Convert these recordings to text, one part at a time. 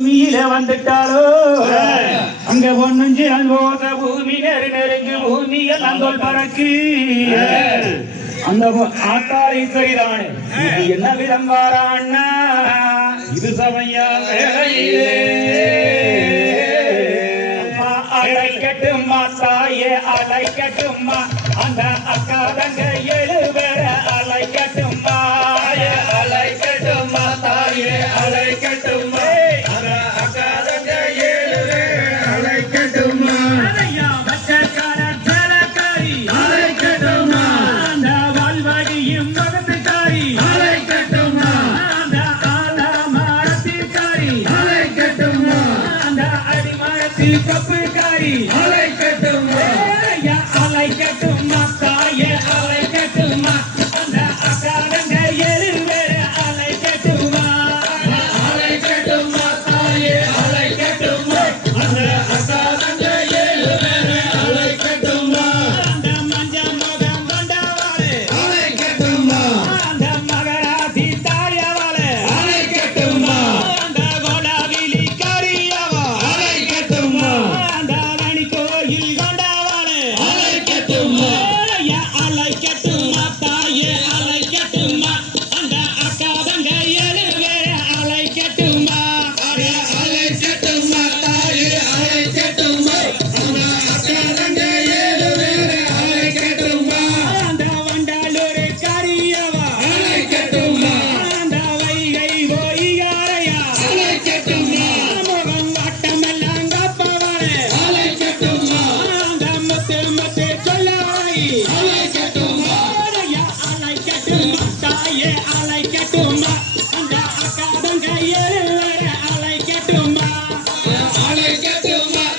பூமியில வந்துட்டாலோ அங்க ஒண்ணுஞ்சு அங்கோத பூமி நெரு நெருங்கு பூமியில் அங்கோல் பறக்கு. அந்த ஆத்தாரை சரிதான் இது என்ன விதம் வாரான்னா இது சமயா வேலையிலே. அழைக்கட்டுமா தாயே அழைக்கட்டுமா அந்த அக்கா தங்க எழுவர அழைக்கட்டுமா அழைக்கட்டுமா தாயே அழை காற்றில் கப்பல் காரி அலை கட்டும் Still you.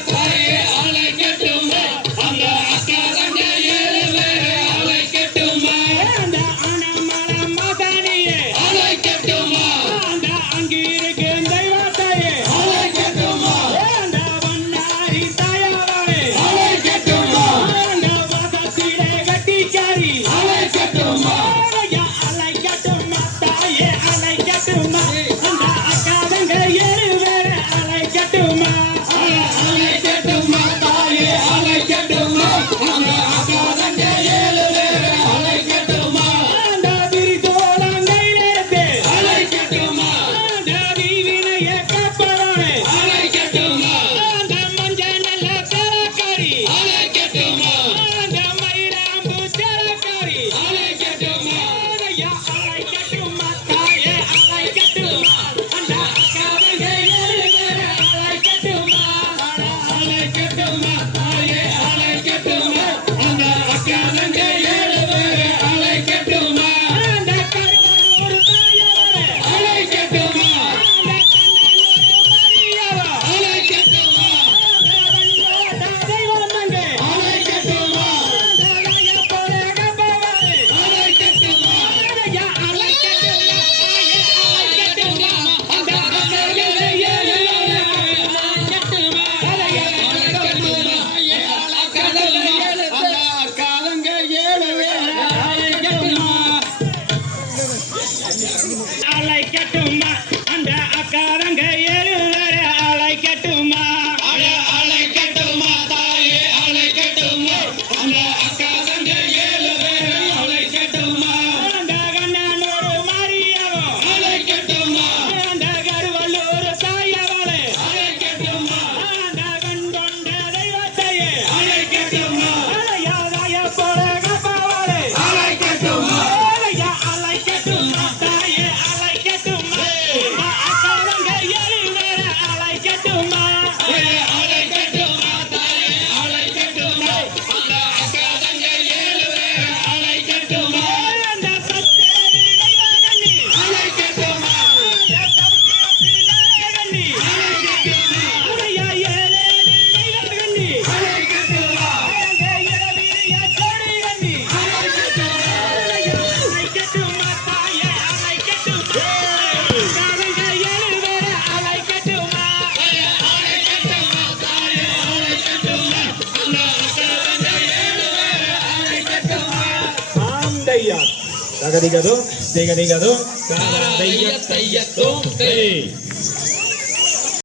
Thaiya தகதிகதும் திகதிகதும் தாராதைய தையத்தும் they